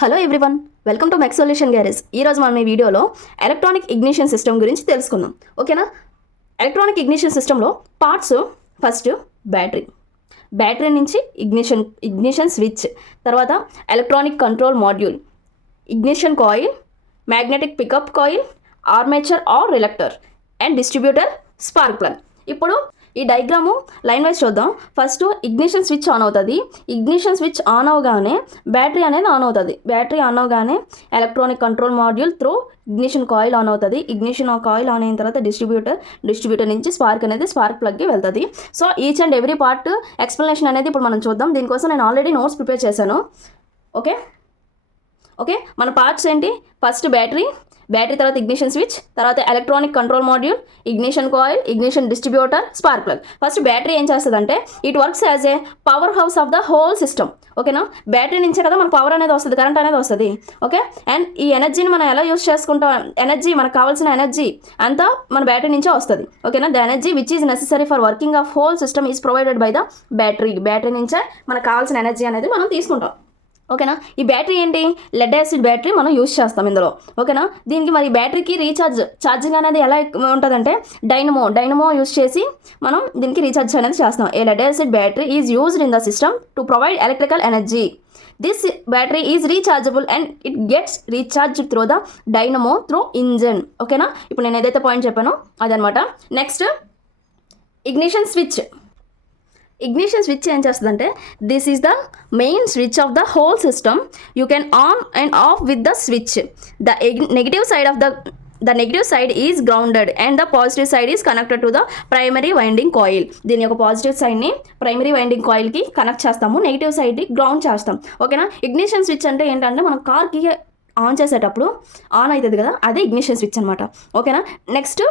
Hello everyone, welcome to mech solution garage. ఈరోజు మనం ఈ వీడియోలో ఎలక్ట్రానిక్ ఇగ్నిషన్ సిస్టమ్ గురించి తెలుసుకుందాం. ఓకేనా? ఎలక్ట్రానిక్ ఇగ్నిషన్ సిస్టంలో పార్ట్స్, ఫస్ట్ బ్యాటరీ నుంచి ఇగ్నిషన్ స్విచ్, తర్వాత electronic control module, ignition coil, magnetic pickup coil, armature or reluctor and distributor, spark plug. ఇప్పుడు ఈ డయాగ్రాము లైన్ వైజ్ చూద్దాం. ఫస్ట్ ఇగ్నిషన్ స్విచ్ ఆన్ అవుతుంది. ఇగ్నిషన్ స్విచ్ ఆన్ అవగానే battery అనేది on అవుతుంది. Battery on అవగానే electronic control module through ignition coil on అవుతుంది. Ignition coil on అయిన తర్వాత డిస్ట్రిబ్యూటర్ నుంచి స్పార్క్ ప్లగ్కి వెళ్తుంది. So each and every part explanation అనేది ఇప్పుడు మనం చూద్దాం. దీనికోసం నేను ఆల్రెడీ నోట్స్ ప్రిపేర్ చేశాను. ఓకే, మన పార్ట్స్ ఏంటి? ఫస్ట్ బ్యాటరీ తర్వాత ఇగ్నిషన్ స్విచ్, తర్వాత electronic control module, ignition coil, ignition distributor, spark plug. First battery ఏం చేస్తుందంటే it works as a power house of the whole system. ఓకేనా? బ్యాటరీ నుంచే కదా మన పవర్ అనేది వస్తుంది, కరెంట్ అనేది వస్తుంది. ఓకే, అండ్ ఈ ఎనర్జీని మనం ఎలా యూస్ చేసుకుంటాం? ఎనర్జీ, మనకు కావాల్సిన ఎనర్జీ అంతా మన బ్యాటరీ నుంచే వస్తుంది. ఓకేనా? The energy which is necessary for working of whole system is provided by the battery నుంచే మనకు కావాల్సిన ఎనర్జీ అనేది మనం తీసుకుంటాం. ఓకేనా? ఈ బ్యాటరీ ఏంటి? లెడ్ యాసిడ్ బ్యాటరీ మనం యూస్ చేస్తాం ఇందులో. ఓకేనా? దీనికి మరి బ్యాటరీకి ఛార్జింగ్ అనేది ఎలా ఉంటుందంటే డైనమో యూస్ చేసి మనం దీనికి రీఛార్జ్ అనేది చేస్తాం. A lead acid battery is used in the system to provide electrical energy. This battery is rechargeable and it gets recharge through the dynamo through engine. ఓకేనా? ఇప్పుడు నేను ఏదైతే పాయింట్ చెప్పానో అదనమాట. నెక్స్ట్ ఇగ్నిషన్ స్విచ్ ఏం చేస్తుందంటే this is the main switch off the whole system. You can on and of with the switch. The negative side is grounded and the positive side is connected to the primary winding coil. దీని యొక్క positive సైడ్ని primary winding కాయిల్కి connect చేస్తాము, negative సైడ్ని ground చేస్తాం. ఓకేనా? Ignition switch అంటే ఏంటంటే మనం కార్కి on చేసేటప్పుడు ఆన్ అవుతుంది కదా, అదే ఇగ్నిషన్ స్విచ్ అనమాట. ఓకేనా? నెక్స్ట్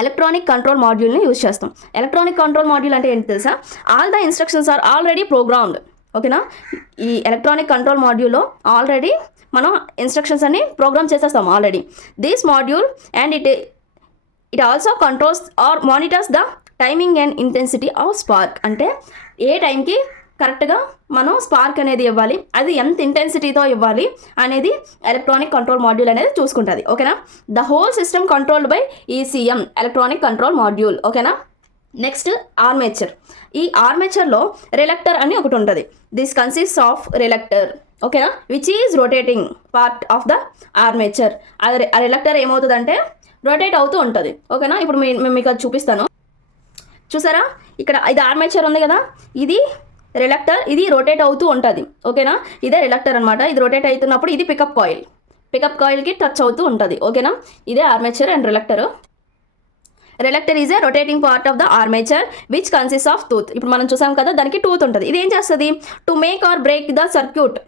ఎలక్ట్రానిక్ కంట్రోల్ మాడ్యూల్ని యూజ్ చేస్తాం. ఎలక్ట్రానిక్ కంట్రోల్ మాడ్యూల్ అంటే ఏంటి తెలుసా? All the instructions are already programmed. ఓకేనా? ఈ ఎలక్ట్రానిక్ కంట్రోల్ మాడ్యూల్లో ఆల్రెడీ మనం ఇన్స్ట్రక్షన్స్ అన్ని ప్రోగ్రామ్ చేసేస్తాం already. This module and it also controls or monitors the timing and intensity of spark. అంటే ఏ టైంకి కరెక్ట్గా మనం స్పార్క్ అనేది ఇవ్వాలి, అది ఎంత ఇంటెన్సిటీతో ఇవ్వాలి అనేది ఎలక్ట్రానిక్ కంట్రోల్ మాడ్యూల్ అనేది చూసుకుంటుంది. ఓకేనా? The whole system controlled by ECM, electronic control module. ఓకేనా? Next armature. ఈ ఆర్మేచర్లో రిలక్టర్ అని ఒకటి ఉంటుంది. This consist of reluctor. ఓకేనా? Which is rotating part of the armature. ఆ రిలక్టర్ ఏమవుతుందంటే రొటేట్ అవుతూ ఉంటుంది. ఓకేనా? ఇప్పుడు మీకు అది చూపిస్తాను. చూసారా? ఇక్కడ ఇది ఆర్మేచర్ ఉంది కదా, ఇది రిలక్టర్, ఇది రొటేట్ అవుతూ ఉంటుంది. ఓకేనా? ఇదే రిలక్టర్ అనమాట. ఇది రొటేట్ అవుతున్నప్పుడు ఇది పికప్ కాయిల్కి టచ్ అవుతూ ఉంటుంది. ఓకేనా? ఇదే armature and reluctor. Reluctor is a rotating part of the armature which consist of tooth. ఇప్పుడు మనం చూసాం కదా, దానికి టూత్ ఉంటుంది. ఇది ఏం చేస్తుంది? To make or break the circuit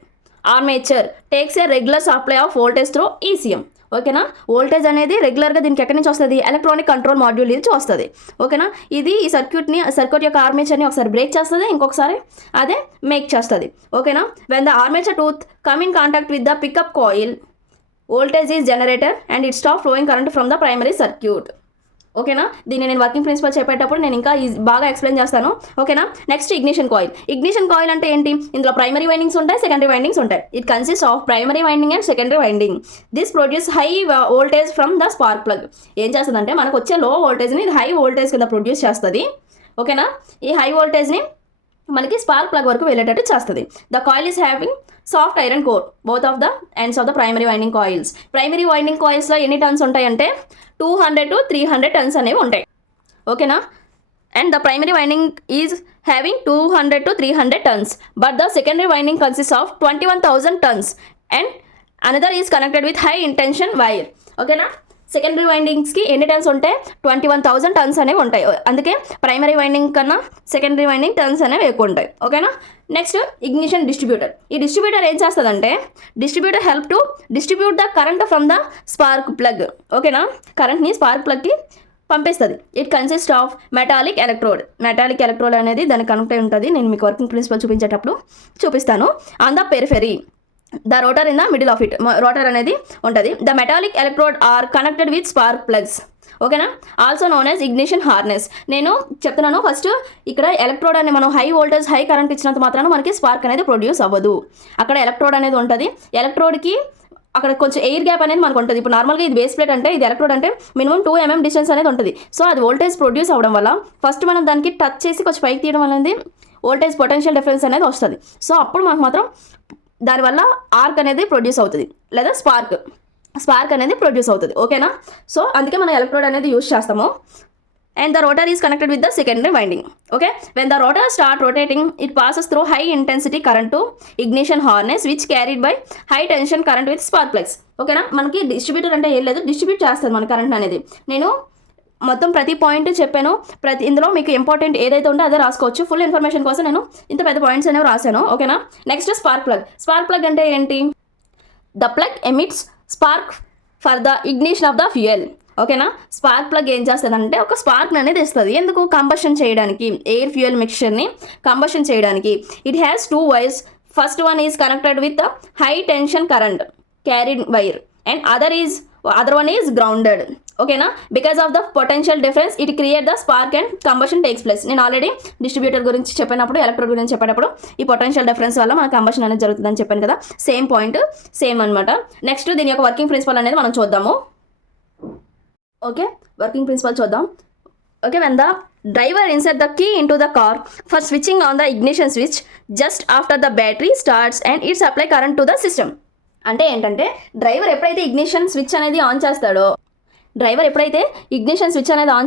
armature takes A regular supply of voltage through ECM. ఓకేనా? వోల్టేజ్ అనేది రెగ్యులర్గా దీనికి ఎక్కడి నుంచి వస్తుంది? ఎలక్ట్రానిక్ కంట్రోల్ మాడ్యూల్ నుంచి వస్తుంది. ఓకేనా? ఇది ఈ సర్క్యూట్ యొక్క ఆర్మేచర్ని ఒకసారి బ్రేక్ చేస్తుంది, ఇంకొకసారి అదే మేక్ చేస్తుంది. ఓకేనా? When the armature tooth come in contact with the pickup coil, voltage is generator and it stop flowing current from the primary circuit. ఓకేనా? దీన్ని నేను వర్కింగ్ ప్రిన్సిపల్ చెప్పేటప్పుడు నేను ఇంకా బాగా ఎక్స్ప్లెయిన్ చేస్తాను. ఓకేనా? నెక్స్ట్ ఇగ్నిషన్ కాయిల్ అంటే ఏంటి? ఇందులో ప్రైమరీ వైండింగ్స్ ఉంటాయి, సెకండరీ వైండింగ్స్ ఉంటాయి. It consist of primary winding and secondary winding. This produce high voltage from the spark plug. ఏం చేస్తుందంటే మనకు వచ్చే లో వోల్టేజ్ని ఇది హై వోల్టేజ్ కింద ప్రొడ్యూస్ చేస్తుంది. ఓకేనా? ఈ హై వోల్టేజ్ని మనకి స్పార్క్ ప్లగ్ వరకు వెళ్ళేటట్టు చేస్తుంది. The coil is having soft iron core both of the ends of the primary winding coils. Primary winding కాయిల్స్లో ఎన్ని టర్న్స్ ఉంటాయంటే 200 to 300 టర్న్స్ అనేవి ఉంటాయి. ఓకేనా? And the primary winding is having 200 to 300 turns but the secondary winding consist of 21,000 turns and another is connected with high intention wire. ఓకేనా? Secondary వైండింగ్స్కి ఎన్ని turns ఉంటాయి? 21,000 turns అనేవి ఉంటాయి. అందుకే ప్రైమరీ వైండింగ్ కన్నా సెకండరీ వైండింగ్ టర్న్స్ అనేవి ఎక్కువ ఉంటాయి. ఓకేనా? Next ignition distributor. ఈ డిస్ట్రిబ్యూటర్ ఏం చేస్తుందంటే distributor help to distribute the current from the spark plug. ఓకేనా? కరెంట్ని స్పార్క్ ప్లగ్కి పంపిస్తుంది. It consist of metallic electrode అనేది దానికి కనెక్ట్ అయి ఉంటుంది. నేను మీకు వర్కింగ్ ప్రిన్సిపల్ చూపించేటప్పుడు చూపిస్తాను. On the periphery the rotor in the middle of it, rotor అనేది ఉంటుంది. The metallic electrode are connected with spark plugs, ఓకేనా, also known as ignition harness. నేను చెప్తున్నాను ఫస్ట్, ఇక్కడ ఎలక్ట్రోడ్ అనేది మనం హై వోల్టేజ్ హై కరెంట్ ఇచ్చినంత మాత్రాన మనకి స్పార్క్ అనేది ప్రొడ్యూస్ అవ్వదు. అక్కడ ఎలక్ట్రోడ్ అనేది ఉంటుంది. ఎలక్ట్రోడ్కి అక్కడ కొంచెం ఎయిర్ గ్యాప్ అనేది మనకు ఉంటుంది. ఇప్పుడు నార్మల్గా ఇది బేస్ ప్లేట్ అంటే ఇది ఎలక్ట్రోడ్ అంటే మినిమం 2 mm డిస్టెన్స్ అనేది ఉంటుంది. సో అది వోల్టేజ్ ప్రొడ్యూస్ అవ్వడం వల్ల ఫస్ట్ మనం దానికి టచ్ చేసి కొంచెం పైకి తీయడం అనేది వోల్టేజ్ పొటెన్షియల్ డిఫరెన్స్ అనేది వస్తుంది. సో అప్పుడు మనకు మాత్రం దానివల్ల ఆర్క్ అనేది ప్రొడ్యూస్ అవుతుంది, లేదా స్పార్క్ అనేది ప్రొడ్యూస్ అవుతుంది, ఓకేనా. సో అందుకే మనం ఎలక్ట్రోడ్ అనేది యూస్ చేస్తాము. And the rotor is connected with the secondary winding. Okay, when the rotor start rotating it passes through high intensity current to ignition harness which carried by high tension current with spark plugs. ఓకేనా, మనకి distributor అంటే ఏం లేదు, distribute చేస్తుంది మన current అనేది. నేను మొత్తం ప్రతి పాయింట్ చెప్పాను, ఇందులో మీకు ఇంపార్టెంట్ ఏదైతే ఉందో అదే రాసుకోవచ్చు. ఫుల్ ఇన్ఫర్మేషన్ కోసం నేను ఇంత పెద్ద పాయింట్స్ అనేవి రాశాను, ఓకేనా. నెక్స్ట్ స్పార్క్ ప్లగ్ అంటే ఏంటి? The plug emits spark for the ignition of the fuel. ఓకేనా, స్పార్క్ ప్లగ్ ఏం చేస్తుందంటే ఒక స్పార్క్ అనేది ఇస్తుంది. ఎందుకు? కంబషన్ చేయడానికి, ఎయిర్ ఫ్యూయల్ మిక్చర్ని కంబషన్ చేయడానికి. It has 2 wires. First one is connected with high tension current carried wire and other one is grounded. ఓకేనా, because of the potential difference it create the spark and combustion takes place. నేను already distributor గురించి చెప్పినప్పుడు, electrode గురించి చెప్పేటప్పుడు ఈ potential difference వల్ల మన combustion అనేది జరుగుతుందని చెప్పాను కదా, సేమ్ పాయింట్ సేమ్ అనమాట. నెక్స్ట్ దీని యొక్క వర్కింగ్ ప్రిన్సిపల్ అనేది మనం చూద్దాము. ఓకే, వర్కింగ్ ప్రిన్సిపల్ చూద్దాం. Okay, when the driver insert the key into the car for switching on the ignition switch just after the battery starts and it supply current to the system. అంటే ఏంటంటే driver ఎప్పుడైతే ignition switch అనేది on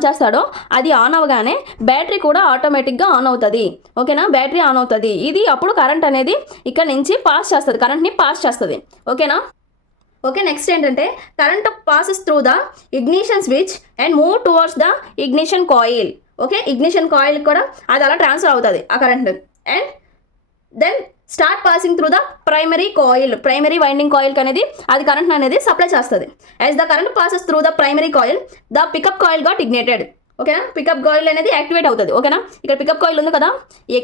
చేస్తాడో అది on అవ్వగానే battery కూడా ఆటోమేటిక్గా on అవుతుంది. ఓకేనా, బ్యాటరీ ఆన్ అవుతుంది. ఇది అప్పుడు కరెంట్ అనేది ఇక్కడ నుంచి కరెంట్ని పాస్ చేస్తుంది, ఓకేనా. ఓకే, నెక్స్ట్ ఏంటంటే current passes through the ignition switch and move towards the ignition coil. Okay, ignition coil కూడా అది అలా ట్రాన్స్ఫర్ అవుతుంది ఆ current. And then start passing through the primary winding coil అనేది అది కరెంట్ అనేది సప్లై చేస్తుంది. As the current passes through the primary coil the pickup coil got ignited. ఓకేనా, పికప్ కాయిల్ అనేది యాక్టివేట్ అవుతుంది. ఓకేనా, ఇక్కడ పికప్ కాయిల్ ఉంది కదా,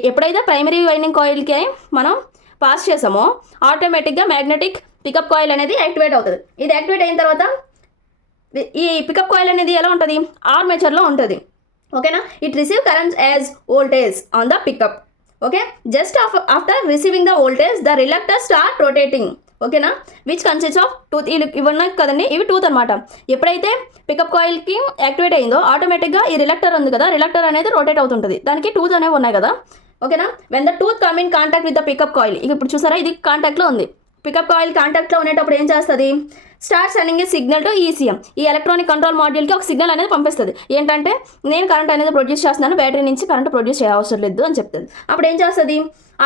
ఎప్పుడైతే ప్రైమరీ వైండింగ్ కాయిల్కి మనం పాస్ చేసామో ఆటోమేటిక్గా మ్యాగ్నెటిక్ పికప్ కాయిల్ అనేది యాక్టివేట్ అవుతుంది. ఇది యాక్టివేట్ అయిన తర్వాత ఈ పికప్ కాయిల్ అనేది ఎలా ఉంటుంది? ఆర్మేచర్లో ఉంటుంది. ఓకేనా, it receive currents as voltage on the pickup. Okay, just after receiving the voltage the reluctor start rotating. ఓకేనా, విచ్ కన్సిస్ట్ ఆఫ్ టూత్. ఇవి ఉన్నాయి కదండి, ఇవి టూత్ అనమాట. ఎప్పుడైతే పికప్ కాయిల్కి యాక్టివేట్ అయిందో ఆటోమేటిక్గా ఈ రిలక్టర్ ఉంది కదా, రిలక్టర్ అనేది రొటేట్ అవుతుంటుంది. దానికి టూత్ అనేవి ఉన్నాయి కదా, ఓకేనా. When the tooth come in contact with the pickup coil, ఇప్పుడు చూసారా ఇది కాంటాక్ట్లో ఉంది. పికప్ కాయిల్ కాంటాక్ట్లో ఉండేటప్పుడు ఏం చేస్తుంది? Start sending a signal to ECM. ఈ ఎలక్ట్రానిక్ కంట్రోల్ మాడ్యూల్కి ఒక సిగ్నల్ అనేది పంపిస్తుంది. ఏంటంటే నేను కరెంట్ అనేది ప్రొడ్యూస్ చేస్తున్నాను, బ్యాటరీ నుంచి కరెంట్ ప్రొడ్యూస్ చేయ అవసరం లేదు అని చెప్తుంది. అప్పుడు ఏం చేస్తుంది?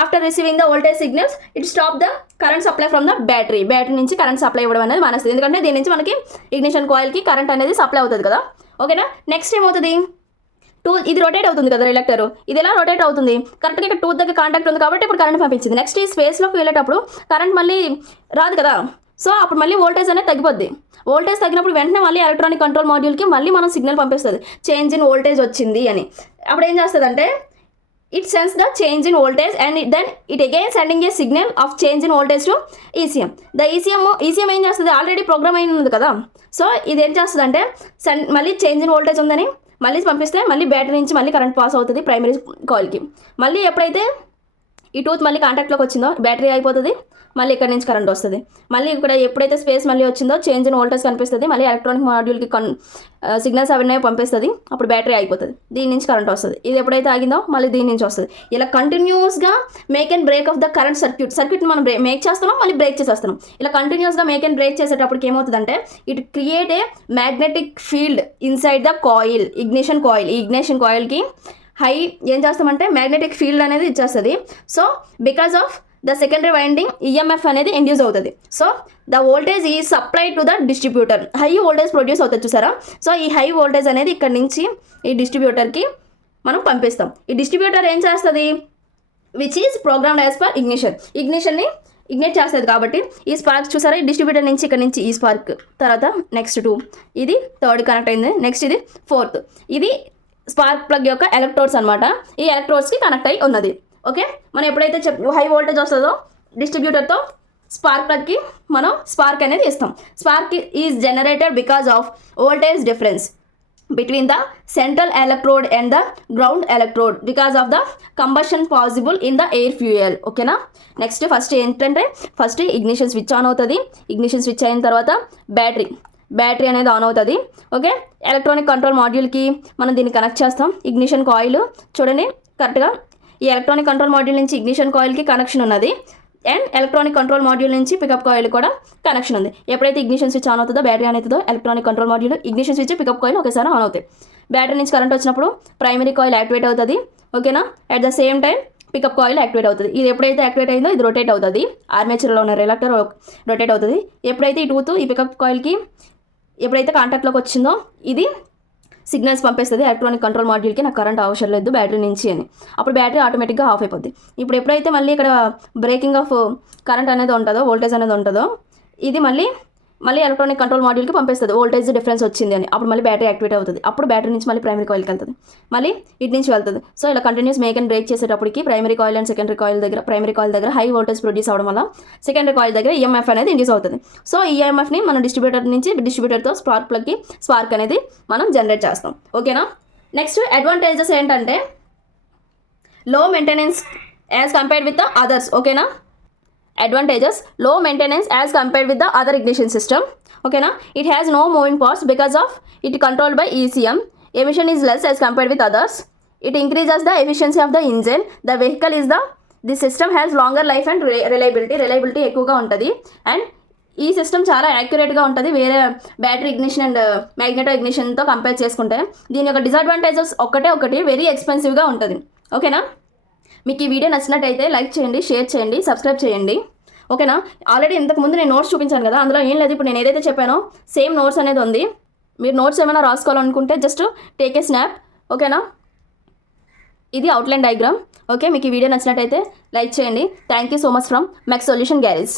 After receiving the voltage signals it stop the current supply from the battery నుంచి కరెంట్ సప్లై ఇవ్వడం అనేది మానేస్తుంది. ఎందుకంటే దీని నుంచి మనకి ఇగ్నిషన్ కాయిల్కి కరెంట్ అనేది సప్లై అవుతుంది కదా, ఓకేనా. నెక్స్ట్ ఏమవుతుంది? ఇది రొటేట్ అవుతుంది కదా రిలక్టర్, ఇది ఎలా రొటేట్ అవుతుంది? కరెక్ట్గా ఇక్కడ టూత్ దగ్గర కాంటాక్ట్ ఉంది కాబట్టి ఇప్పుడు కరెంట్ పంపించింది. నెక్స్ట్ ఈ స్పేస్లోకి వెళ్ళేటప్పుడు కరెంట్ మళ్ళీ రాదు కదా, సో అప్పుడు మళ్ళీ వోల్టేజ్ అనేది తగ్గిపోద్ది. వోల్టేజ్ తగ్గినప్పుడు వెంటనే మళ్ళీ ఎలక్ట్రానిక్ కంట్రోల్ మాడ్యూల్కి మళ్ళీ మనం సిగ్నల్ పంపిస్తుంది, చేంజ్ ఇన్ వోల్టేజ్ వచ్చింది అని. అప్పుడు ఏం చేస్తుంది అంటే it sense the change in voltage and then it again sending a signal of change in voltage to ECM. ECM ఏం చేస్తుంది? ఆల్రెడీ ప్రోగ్రామ్ అయిన ఉంది కదా, సో ఇది ఏం చేస్తుంది అంటే మళ్ళీ చేంజ్ ఇన్ వోల్టేజ్ ఉందని మళ్ళీ పంపిస్తే మళ్ళీ బ్యాటరీ నుంచి మళ్ళీ కరెంట్ పాస్ అవుతుంది ప్రైమరీ కాయిల్కి. మళ్ళీ ఎప్పుడైతే ఈ టూత్ మళ్ళీ కాంటాక్ట్లోకి వచ్చిందో బ్యాటరీ అయిపోతుంది, మళ్ళీ ఇక్కడ నుంచి కరెంట్ వస్తుంది. మళ్ళీ ఇక్కడ ఎప్పుడైతే స్పేస్ మళ్ళీ వచ్చిందో చేంజ్ ఇన్ వోల్టేజ్ కనిపిస్తుంది, మళ్ళీ ఎలక్ట్రానిక్ మాడ్యూల్కి సిగ్నల్స్ అవన్నీ పంపిస్తుంది, అప్పుడు బ్యాటరీ అయిపోతుంది, దీని నుంచి కరెంట్ వస్తుంది. ఇది ఎప్పుడైతే ఆగిందో మళ్ళీ దీని నుంచి వస్తుంది. ఇలా కంటిన్యూస్గా make and break of the current circuit మనం మేక్ చేస్తున్నాం, మళ్ళీ బ్రేక్ చేసేస్తున్నాం. ఇలా కంటిన్యూస్గా మేక్ అండ్ బ్రేక్ చేసేటప్పటికి ఏమవుతుందంటే it create a magnetic field inside the coil, ignition coil. ఈ ఇగ్నిషన్ కాయిల్కి ఏం చేస్తామంటే మ్యాగ్నెటిక్ ఫీల్డ్ అనేది ఇచ్చేస్తుంది. So because of the secondary winding EMF అనేది ఇండ్యూస్ అవుతుంది. సో ద వోల్టేజ్ ఈ supply to the distributor, high voltage produce అవుతుంది చూసారా. సో ఈ హై వోల్టేజ్ అనేది ఇక్కడ నుంచి ఈ డిస్ట్రిబ్యూటర్కి మనం పంపిస్తాం. ఈ డిస్ట్రిబ్యూటర్ ఏం చేస్తుంది? Which is programmed as per ఇగ్నిషన్ని ఇగ్నేట్ చేస్తుంది. కాబట్టి ఈ స్పార్క్ చూసారా, ఈ డిస్ట్రిబ్యూటర్ నుంచి ఇక్కడ నుంచి ఈ స్పార్క్, తర్వాత నెక్స్ట్ 2, ఇది 3rd కనెక్ట్ అయింది, నెక్స్ట్ ఇది 4th. ఇది స్పార్క్ ప్లగ్ యొక్క ఎలక్ట్రోడ్స్ అనమాట. ఈ ఎలక్ట్రోడ్స్కి కనెక్ట్ అయి ఉన్నది. ఓకే, మనం ఎప్పుడైతే హై వోల్టేజ్ వస్తుందో డిస్ట్రిబ్యూటర్తో స్పార్క్ ప్లగ్కి మనం స్పార్క్ అనేది ఇస్తాం. Spark is generated because of voltage difference between the central electrode and the ground electrode because of the combustion possible in the air fuel. ఓకేనా. నెక్స్ట్ ఫస్ట్ ఏంటంటే first ignition switch on అవుతుంది. Ignition switch అయిన తర్వాత battery అనేది on అవుతుంది. Okay, electronic control మాడ్యూల్కి మనం దీన్ని connect చేస్తాం. ఇగ్నిషన్ కాయిల్ చూడండి కరెక్ట్గా ఈ ఎలక్ట్రానిక్ కంట్రోల్ మాడ్యూల్ నుంచి ఇగ్నిషన్ కాయిల్కి కనెక్షన్ ఉన్నది అండ్ ఎలక్ట్రానిక్ కంట్రోల్ మాడ్యూల్ నుంచి పికప్ కాయిల్ కూడా కనెక్షన్ ఉంది. ఎప్పుడైతే ఇగ్నిషన్ స్విచ్ ఆన్ అవుతుందో బ్యాటరీ ఆన్ అవుతుందో electronic control module ignition switch pickup coil ఒకేసారి ఆన్ అవుతాయి. బ్యాటరీ నుంచి కరెంట్ వచ్చినప్పుడు ప్రైమరీ కాయిల్ యాక్టివేట్ అవుతుంది. ఓకేనా. At the same time pickup coil activate అవుతుంది. ఇది ఎప్పుడైతే యాక్టివేట్ అయిందో ఇది రొటేట్ అవుతుంది. ఆర్మేచర్లో ఉన్న రిలక్టర్ రొటేట్ అవుతుంది. ఎప్పుడైతే ఈ టూత్ ఈ పికప్ కాయిల్కి ఎప్పుడైతే కాంటాక్ట్లోకి వచ్చిందో ఇది సిగ్నల్స్ పంపిస్తుంది ఎలక్ట్రానిక్ కంట్రోల్ మాడ్యూల్కి నాకు కరెంట్ అవసరం లేదు బ్యాటరీ నుంచి అని. అప్పుడు బ్యాటరీ ఆటోమేటిక్గా ఆఫ్ అయిపోద్ది. ఇప్పుడు ఎప్పుడైతే మళ్ళీ ఇక్కడ బ్రేకింగ్ ఆఫ్ కరెంట్ అనేది ఉంటుందో వోల్టేజ్ అనేది ఉంటుందో ఇది మళ్ళీ ఎలక్ట్రానిక్ కంట్రోల్ మాడ్యూల్కి పంపిస్తుంది వోల్టేజ్ డిఫరెన్స్ వచ్చింది అని. అప్పుడు మళ్ళీ బ్యాటరీ యాక్టివేట్ అవుతుంది. అప్పుడు బ్యాటరీ నుంచి మళ్ళీ ప్రైమరీ కాయిల్కి వెళ్తుంది, మళ్ళీ ఇటు నుంచి వెళ్తుంది. సో ఇలా కంటిన్యూస్ మేక్ అండ్ బ్రేక్ చేసేటప్పటికి primary coil and secondary coil దగ్గర ప్రైమరీ కాయిల్ దగ్గర హై వోల్టేజ్ ప్రొడ్యూస్ అవడం వల్ల సెకండరీ కాయిల్ దగ్గర ఈఎంఎఫ్ అనేది ఇండ్యూస్ అవుతుంది. సో ఈ ఈఎంఎఫ్ని మనం డిస్ట్రిబ్యూటర్తో స్పార్క్ ప్లగ్కి స్పార్క్ అనేది మనం జనరేట్ చేస్తాం. ఓకేనా. నెక్స్ట్ అడ్వాంటేజెస్ ఏంటంటే లో maintenance as compared with the others. ఓకేనా. Advantages: low maintenance as compared with the other ignition system. Okay na. It has no moving parts because of it controlled by ECM. Emission is less as compared with others. It increases the efficiency of the engine. The vehicle is the system has longer life and reliability ఎక్కువగా ఉంటుంది. And ఈ system చాలా యాక్యురేట్గా ఉంటుంది వేరే battery ignition and magneto ఇగ్నిషన్తో compare చేసుకుంటే. దీని యొక్క డిసడ్వాంటేజెస్ ఒకటి వెరీ ఎక్స్పెన్సివ్గా ఉంటుంది. ఓకేనా. మీకు ఈ వీడియో నచ్చినట్టయితే లైక్ చేయండి, షేర్ చేయండి, సబ్స్క్రైబ్ చేయండి. ఓకేనా. ఆల్రెడీ ఇంతకుముందు నేను నోట్స్ చూపించాను కదా, అందులో ఏం లేదు. ఇప్పుడు నేను ఏదైతే చెప్పానో సేమ్ నోట్స్ అనేది ఉంది. మీరు నోట్స్ ఏమైనా రాసుకోవాలనుకుంటే జస్ట్ టేక్ ఏ స్నాప్. ఓకేనా. ఇది అవుట్లైన్ డయాగ్రామ్. ఓకే, మీకు ఈ వీడియో నచ్చినట్టయితే లైక్ చేయండి. Thank you so much from mess solution garage.